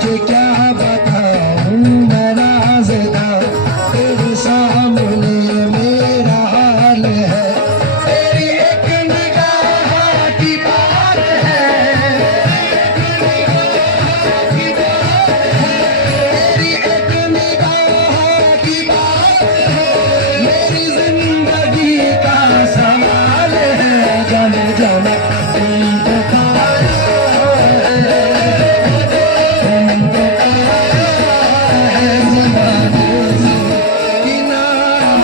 तुझे क्या बताऊं मैं राज़दा, तेरे सामने मेरा हाल है। तेरी एक निगाह की बात है, तेरी एक निगाह की बात है, मेरी जिंदगी का सवाल है। जाने जाना तुमको पाया है, तुमको पाया है, ज़माने की नाम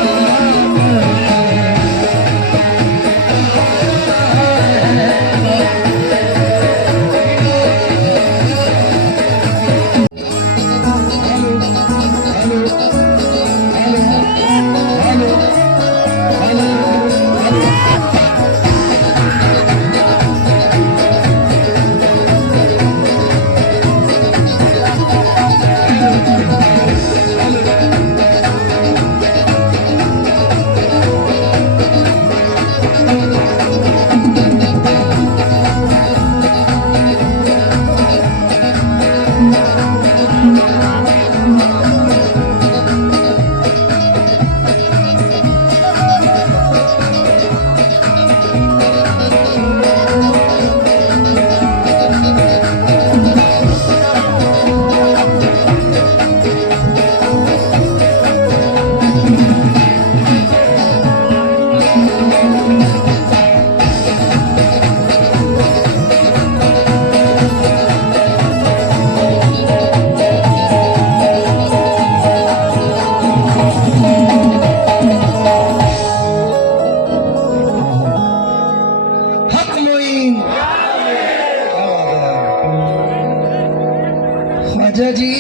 हक मोइन। क्या बात है ख्वाजा जी।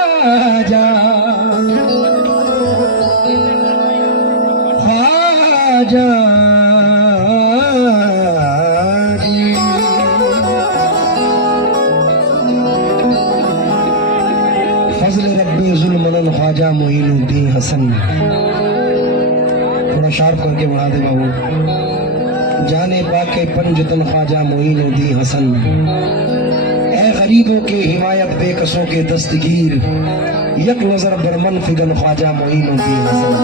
ख्वाजा ख्वाजा जी। फजल रब्बे जुल्मन ख्वाजा मोइनुद्दीन हसन। थोड़ा शार्प करके बढ़ा दे बाबू। जाने पाके पंजतन ख्वाजा मोइनुद्दीन हसन, ए गरीबों के हिमायत बेकसों के दस्तगीर, यक नजर बरमन फिगन ख्वाजा मोइनुद्दीन हसन।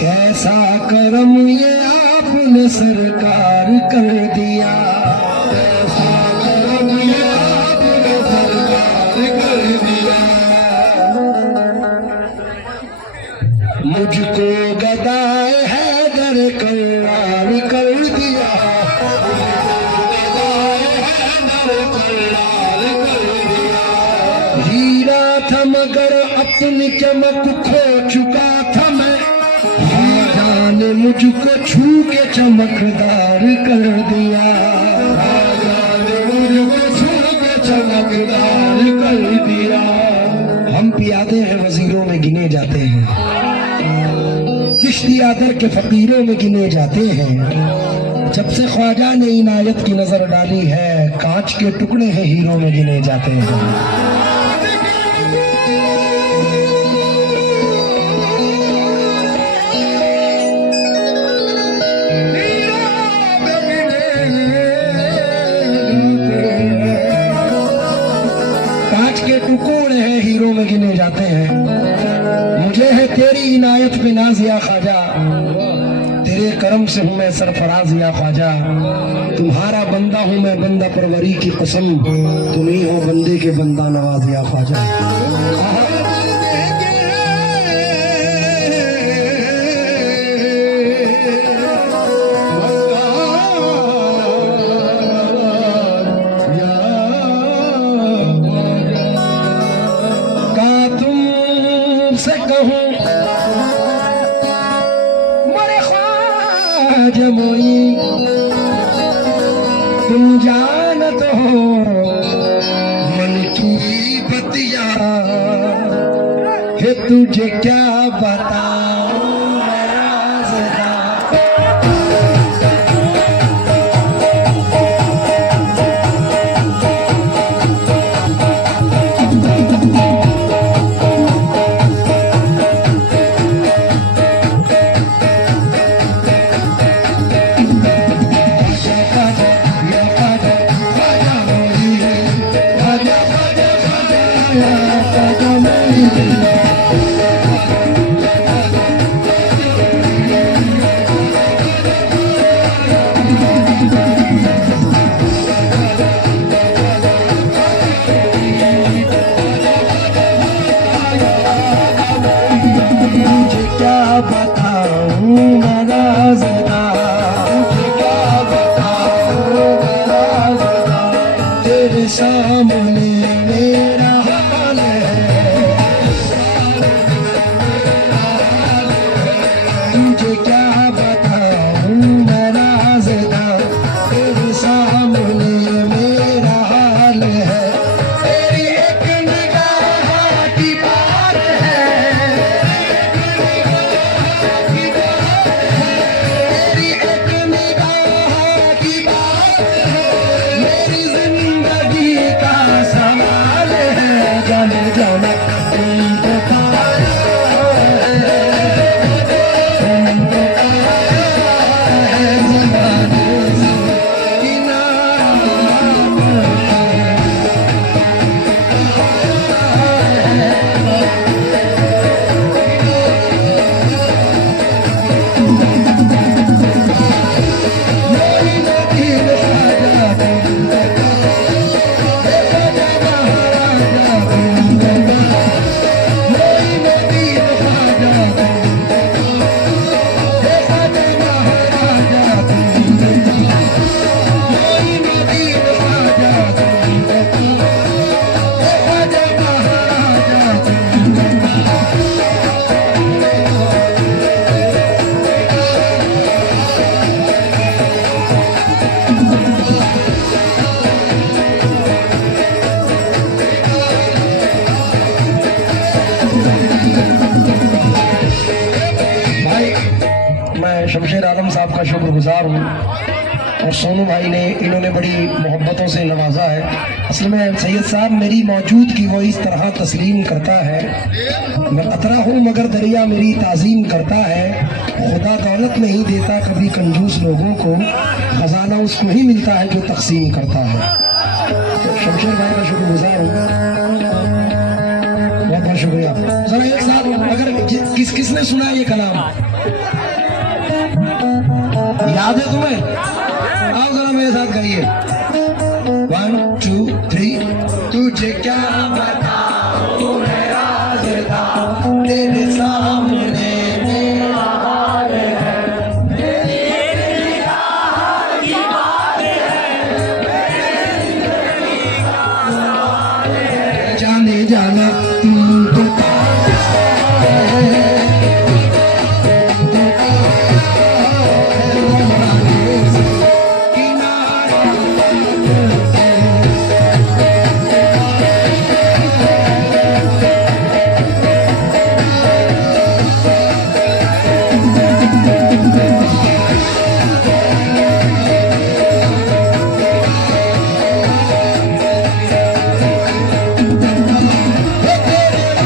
कैसा करम ये आपने सरकार कर दिया, कैसा करम ये आपने सरकार कर दिया। मुझको गदाए हैदर कल्लार कर दिया, गदाए हैदर कल्लार कर दिया। हीरा था मगर अपनी चमक खो चुका था मैं, ने मुझको छू के चमकदार कर दिया, ने मुझको छू के चमकदार कर दिया। हम पियादे हैं वजीरों में गिने जाते हैं, चिश्तिया दर के फकीरों में गिने जाते हैं। जब से ख्वाजा ने इनायत की नजर डाली है, कांच के टुकड़े हैं हीरों में गिने जाते हैं। टुकड़े हैं हीरों में गिने जाते हैं। मुझे है तेरी इनायत पे नाज या ख्वाजा, तेरे करम से हूँ मैं सरफराज या ख्वाजा। तुम्हारा बंदा हूँ मैं बंदा परवरी की कसम, तुम ही हो बंदे के बंदा नवाज या ख्वाजा। से कहूं मेरे ख्वाजा मोई, तुम जानत हो तुझे क्या बताऊं मैं राज़दार। सामने मेरा हाल है, तुझे क्या बताऊं मैं राज़दार, तेरे सामने मेरा हाल है। तेरी एक निगाह की बात है, तेरी एक निगाह की बात है, मेरी जिंदगी का सवाल है। जाने जाना तुमको पाया है, तुमको पाया है ज़माने से किनारा मेरी नदी साजा तुमको मैं शमशेर आलम साहब का शुक्रगुजार हूँ और सोनू भाई ने इन्होंने बड़ी मोहब्बतों से नवाजा है। असल में सैयद साहब मेरी मौजूदगी वो इस तरह तस्लीम करता है, मैं अतरा हूँ मगर दरिया मेरी ताज़ीम करता है। खुदा दौलत नहीं देता कभी कंजूस लोगों को, खजाना उसको ही मिलता है जो तकसीम करता है। तो शमशेर भाई का शुक्रगुजार हूँ, बहुत बहुत शुक्रिया। जरा एक साथ अगर किसने सुना ये कलाम याद है तुम्हें? आओ जरा मेरे साथ गाइए। 1 2 3। तुझे क्या बताऊं मैं राज़दार, तेरे सामने मेरा हाल है, मेरी निगाह की बात है, मेरी जिंदगी का सवाल है। जाने जाना तुमको पाया है, तेरे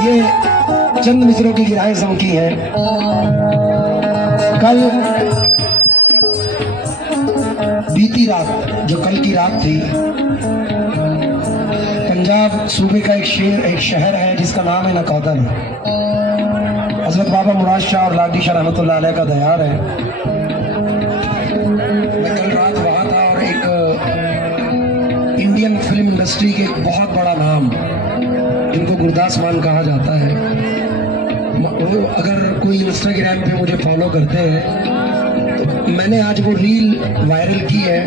ये चंद मिसरों की गिराएं की हैं। कल बीती रात, जो कल की रात थी, पंजाब सूबे का एक शहर है जिसका नाम है नकोदर। हजरत बाबा मुराद शाह और लाडी शाह रहमतुल्लाह अलैह का दयार है। मैं कल रात वहाँ था और एक इंडियन फिल्म इंडस्ट्री के एक बहुत बड़ा नाम, जिनको गुरदास मान कहा जाता है, वो अगर कोई इंस्टाग्राम पे मुझे फॉलो करते हैं तो मैंने आज वो रील वायरल की है।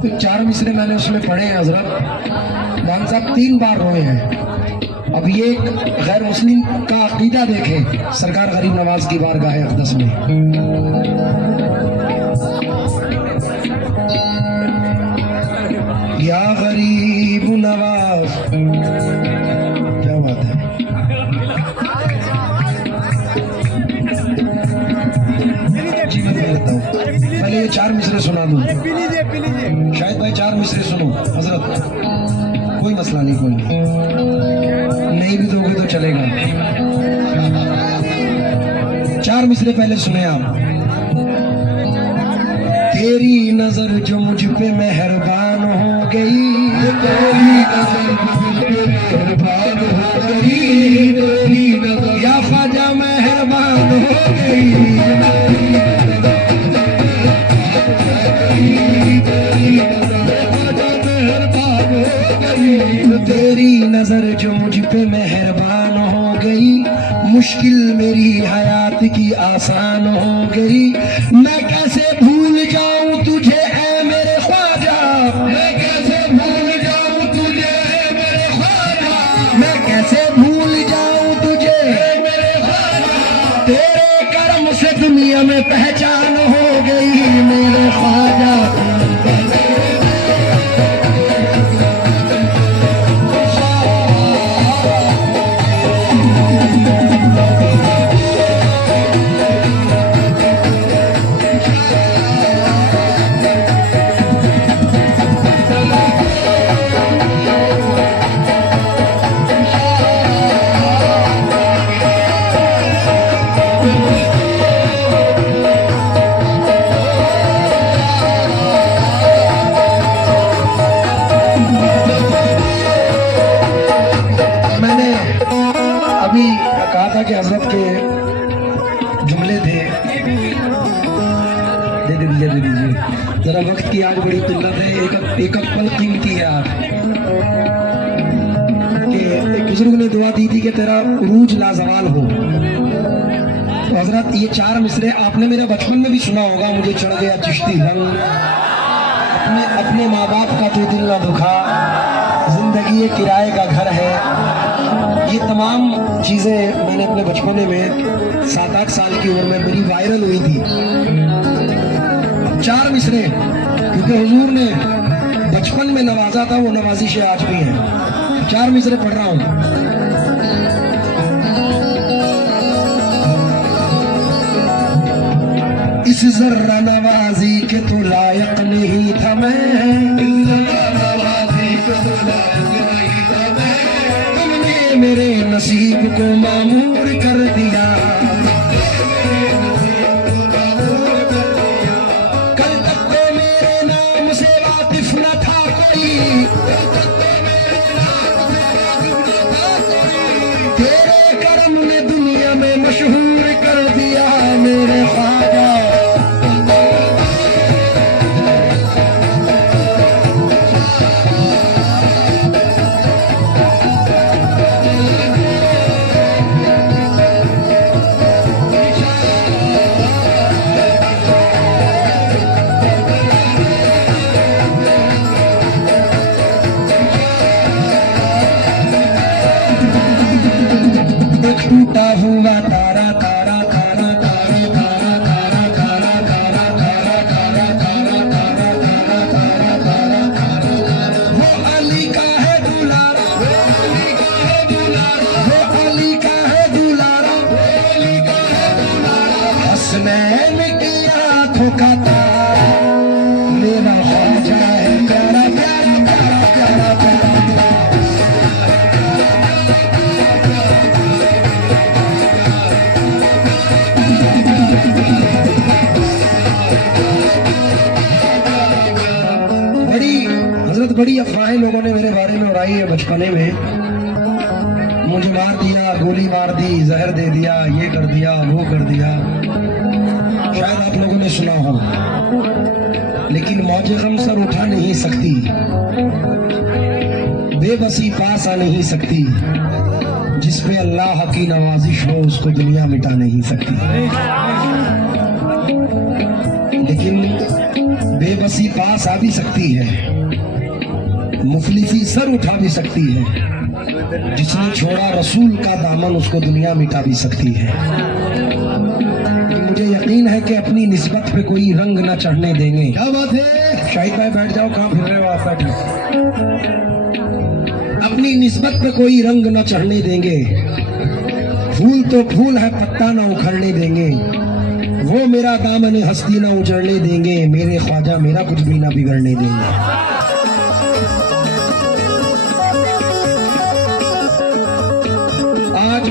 तो 4 मिसरे मैंने उसमें पढ़े हैं। हजरत मान साहब 3 बार रोए हैं। अब ये गैर मुस्लिम का अकीदा देखें सरकार गरीब नवाज की बारगाह अक़दस में। या गरीब नवाज, क्या बात है। जी मैं कहता हूँ पहले ये 4 मिसरे सुना दूँ। शायद भाई 4 मिसरे सुनो हजरत, कोई मसला नहीं, कोई नहीं भी दोगे तो चलेगा। 4 मिसरे पहले सुने आप। तेरी नजर जो मुझ पे मेहरबान हो गई, तेरी नजर मुझ पे मेहरबान हो गई, तेरी नजर या ख्वाजा मेहरबान हो गई। तेरी नजर जो मुझ पे मेहरबान हो गई, मुश्किल मेरी हयात की आसान हो गई। मैं कैसे भूल जाऊं तुझे ऐ मेरे ख्वाजा, मैं कैसे भूल जाऊं तुझे ऐ मेरे ख्वाजा, मैं कैसे भूल जाऊं तुझे ऐ मेरे ख्वाजा। तेरे कर्म से दुनिया में पहचान हो गई मेरे ख्वाजा। कि हजरत के जुमले थे, दे दीजिए जरा, वक्त की आज बड़ी किल्लत है, एक पल कीमती है आज। कि एक बुजुर्ग ने दुआ दी थी कि तेरा उरूज लाजवाल हो। तो हजरत ये 4 मिसरे आपने मेरे बचपन में भी सुना होगा। मुझे चढ़ गया चिश्ती रंग, अपने माँ बाप का तो दिल ना दुखा, जिंदगी ये किराए का घर है। ये तमाम चीज़ें मैंने अपने बचपने में 7-8 साल की उम्र में मेरी वायरल हुई थी। 4 मिसरे क्योंकि हुजूर ने बचपन में नवाजा था, वो नवाजिश आज भी है। 4 मिसरे पढ़ रहा हूँ। इस जर्रा नवाजी के तो लायक नहीं था मैं, मेरे नसीब को मामूर कर दिया। कल तक तो मेरे नाम से वाकिफ न था कोई, तेरे करम ने दुनिया में मशहूर कर दिया मेरे ख्वाजा। टूटा हुआ तारा तारा तारा तारा तारा तारा तारा तारा तारा तारा तारा तारा तारा तारा तारा, वो अली का है दुलारा, वो अली का है दुलारा, वो अली का है दुलारा, वो अली का है दुलारा। हसनैन की आंखों का तारा मेरा ख्वाजा है, प्यारा प्यारा प्यारा प्यारा प्यारा। बड़ी अफवाहें लोगों ने मेरे बारे में उड़ाई है बचपने में, मुझे मार दिया, गोली मार दी, जहर दे दिया, ये कर दिया, वो कर दिया। शायद आप लोगों ने सुना हो, लेकिन मौजे गम सर उठा नहीं सकती, बेबसी पास आ नहीं सकती, जिसपे अल्लाह की नवाजिश हो उसको दुनिया मिटा नहीं सकती। लेकिन बेबसी पास आ भी सकती है, मुफलिसी सर उठा भी सकती है, जिसने छोड़ा रसूल का दामन उसको दुनिया मिटा भी सकती है। मुझे यकीन है कि अपनी निस्बत पे कोई रंग न चढ़ने देंगे। क्या बात है शाहिद भाई, बैठ जाओ, कहाँ फिर रहे हो आप, बैठो। अपनी निस्बत पे कोई रंग न चढ़ने देंगे, फूल तो फूल है पत्ता न उखड़ने देंगे, वो मेरा दामन हस्ती न उजड़ने देंगे, मेरे ख्वाजा मेरा कुछ भी न बिगड़ने देंगे। आज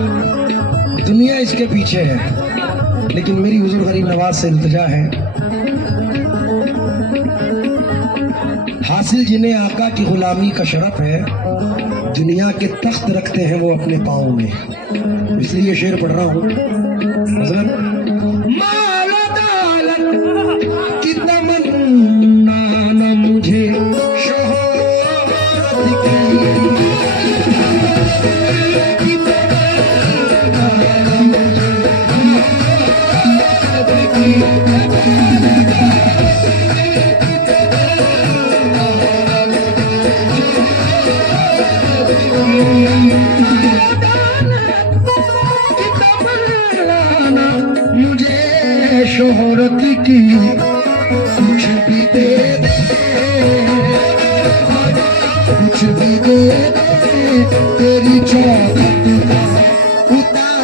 दुनिया इसके पीछे है, लेकिन मेरी हुजूर गरीब नवाज से इल्तिजा है, हासिल जिन्हें आका की गुलामी का शरफ है, दुनिया के तख्त रखते हैं वो अपने पाँव में। इसलिए शेर पढ़ रहा हूँ। हज़रत माल दौलत की तमन्ना न मुझे शोहरत की शोहरत की कुछ भी दे दे, कुछ भी दे दे, तेरी चौखट का उतार।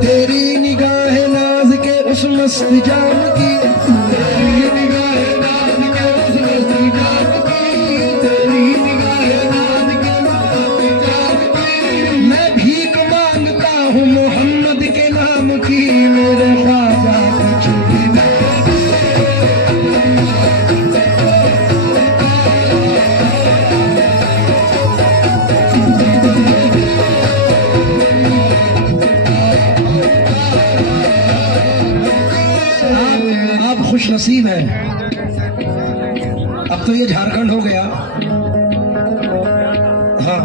तेरी निगाह नाज के उस मस्त जाम की, तेरी निगाह नाज के उस मस्त जाम की, तेरी निगाह नाज के उस मस्त जाम की, मैं भीख मांगता हूँ मोहम्मद के नाम की, मेरे ख्वाजा कुछ भी दे। खुश नसीब है, अब तो ये झारखंड हो गया। हाँ,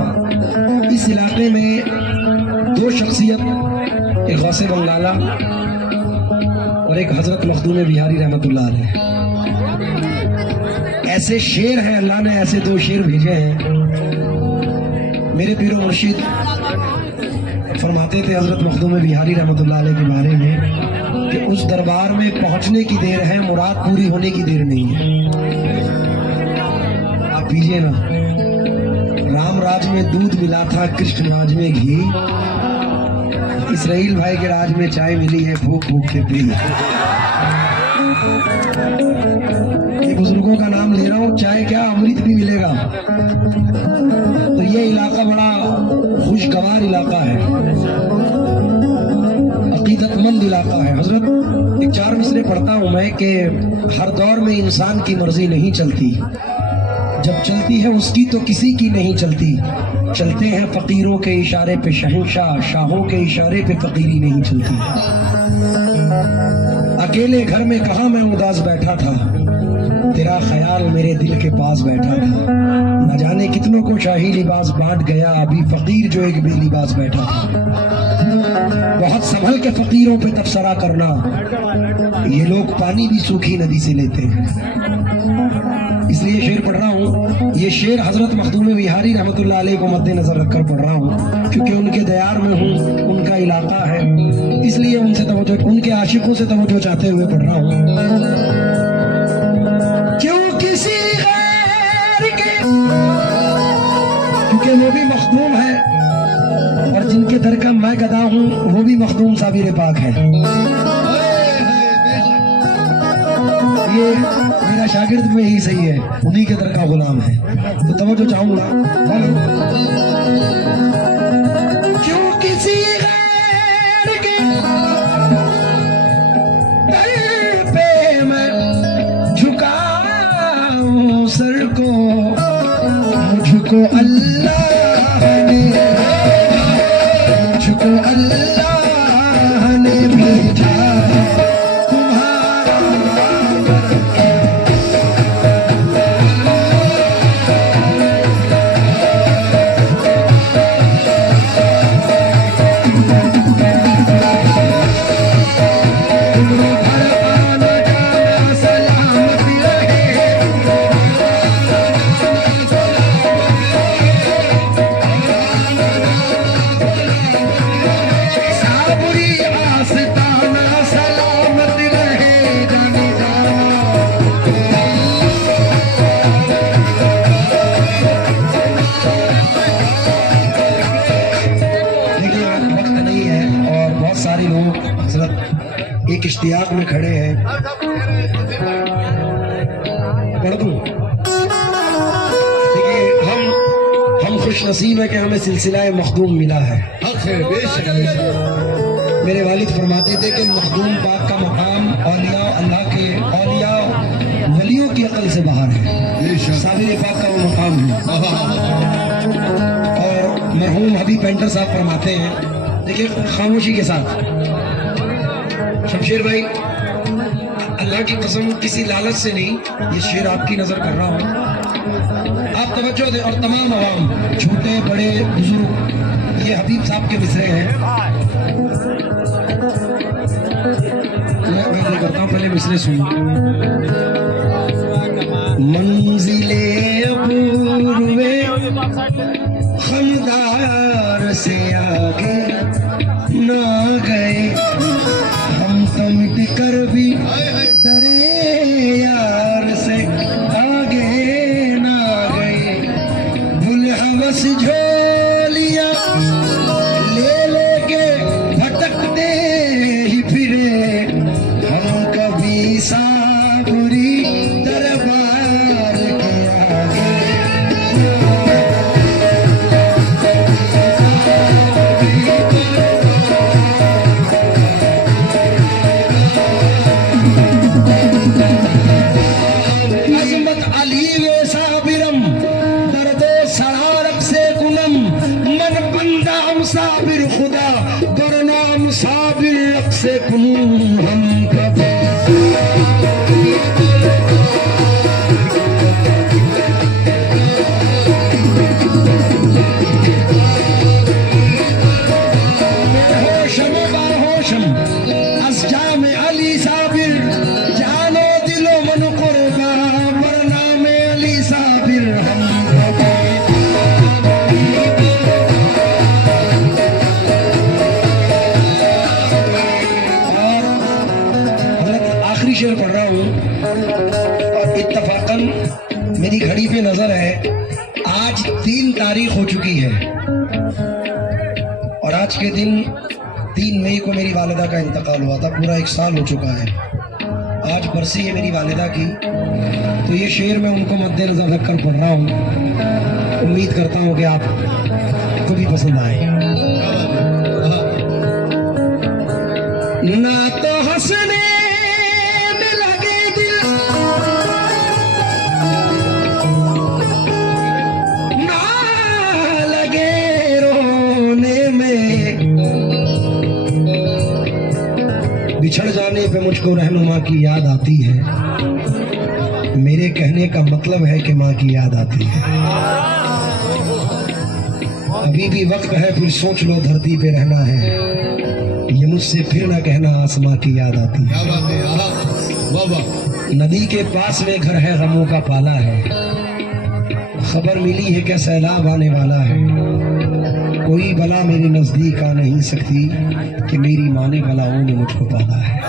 इस इलाके में दो शख्सियत, एक गौसे बंगाला और एक हजरत मखदूम बिहारी रहमतुल्लाह अलैह, ऐसे शेर हैं, अल्लाह ने ऐसे दो शेर भेजे हैं। मेरे पीरो मुर्शिद फरमाते थे हजरत मखदूम बिहारी रहमतुल्लाह अलैह के बारे में कि उस दरबार में पहुंचने की देर है, मुराद पूरी होने की देर नहीं है। आप पीजिए ना, राम राज में दूध मिला था, कृष्ण राज में घी, इसराइल भाई के राज में चाय मिली है, भूख भूख के पी। ये बुजुर्गों का नाम ले रहा हूँ, चाय क्या अमृत भी मिलेगा। तो ये इलाका बड़ा खुशगवार इलाका है, अकीदतमंद इलाका है। हजरत एक चार मिसरे पढ़ता हूँ मैं कि हर दौर में इंसान की मर्जी नहीं चलती, जब चलती है उसकी तो किसी की नहीं चलती, चलते हैं फकीरों के इशारे पे शहंशाह, शाहों के इशारे पे फकीरी नहीं चलती। अकेले घर में कहाँ मैं उदास बैठा था, तेरा ख्याल मेरे दिल के पास बैठा था, न जाने कितनों को शाही लिबास बांट गया, अभी फकीर जो एक बेलिबास बैठा था। बहुत संभल के फकीरों पे तबसरा करना, ये लोग पानी भी सूखी नदी से लेते हैं। इसलिए शेर पढ़ रहा हूँ। ये शेर हजरत मखदूम बिहारी रहमतुल्लाह अलैह को मद्देनजर रखकर पढ़ रहा हूँ, क्योंकि उनके दयार में हूँ, उनका इलाका है, इसलिए उनसे तवज्जो, उनके आशिकों से तवज्जो चाहते हुए पढ़ रहा हूँ। क्यों किसी गैर के, क्योंकि वो भी मखदूम है, और जिनके दर का मैं गदा हूँ वो भी मखदूम साबिर पाक है। ये मेरा शागिर्द में ही सही है, उन्हीं के दर का गुलाम है। तो तवज्जो चाहूंगा, क्यों किसी गैर के दर पे मैं झुकाऊं सर को, मुझको अल्लाह ने भेजा तुम्हारा। एक इश्तियाक में खड़े हैं, पढ़ दूं? देखिए, हम खुश नसीब है कि हमें सिलसिला मखदूम मिला है। मेरे वालिद फरमाते थे कि मखदूम पाक का मकाम औलिया अल्लाह के औलिया वलियों की अकल से बाहर है। साबिर पाक का वो मकाम है। और मरहूम हबीब पेंटर साहब फरमाते हैं, देखिए खामोशी के साथ, शमशेर भाई अल्लाह की कसम किसी लालच से नहीं, ये शेर आपकी नजर कर रहा हूँ, आप तवज्जो दें। और तमाम आवाम, छोटे बड़े बुजुर्ग, ये हबीब साहब के मिसरे हैं। मैं करता हूँ, पहले मिसरे सुनो। मंजिले अपूर्वे खमदार से आगे ना गए, मिट कर भी दरे यार से आगे ना गए, बुलहवस झोलिया ले लेके भटकते ही फिरे, हम कभी साबरी दरबार के आगे। साबिर खुदा गुरनाम साबिर से हम कभी। होशम बाहोशम असजाम अली साबिर, जानो दिलो मन कुर्बा वरनाम अली साबिर हम कभी। शेर पढ़ रहा हूँ और इत्तफाकन मेरी घड़ी पे नजर है, आज 3 तारीख हो चुकी है और आज के दिन 3 मई को मेरी वालिदा का इंतकाल हुआ था। पूरा 1 साल हो चुका है। आज बरसी है मेरी वालिदा की, तो ये शेर मैं उनको मद्देनजर रखकर पढ़ रहा हूँ। उम्मीद करता हूँ कि आपको भी पसंद आए। ना तो हंसने बिछड़ जाने पे मुझको रहनुमा की याद आती है, मेरे कहने का मतलब है कि माँ की याद आती है। अभी भी वक्त है, फिर सोच लो धरती पे रहना है, ये मुझसे फिर ना कहना आसमां की याद आती है। नदी के पास में घर है, गमों का पाला है, खबर मिली है कि सैलाब आने वाला है। कोई बला मेरे नजदीक आ नहीं सकती कि मेरी माँ ने बलाओं ने मुझको पाला है।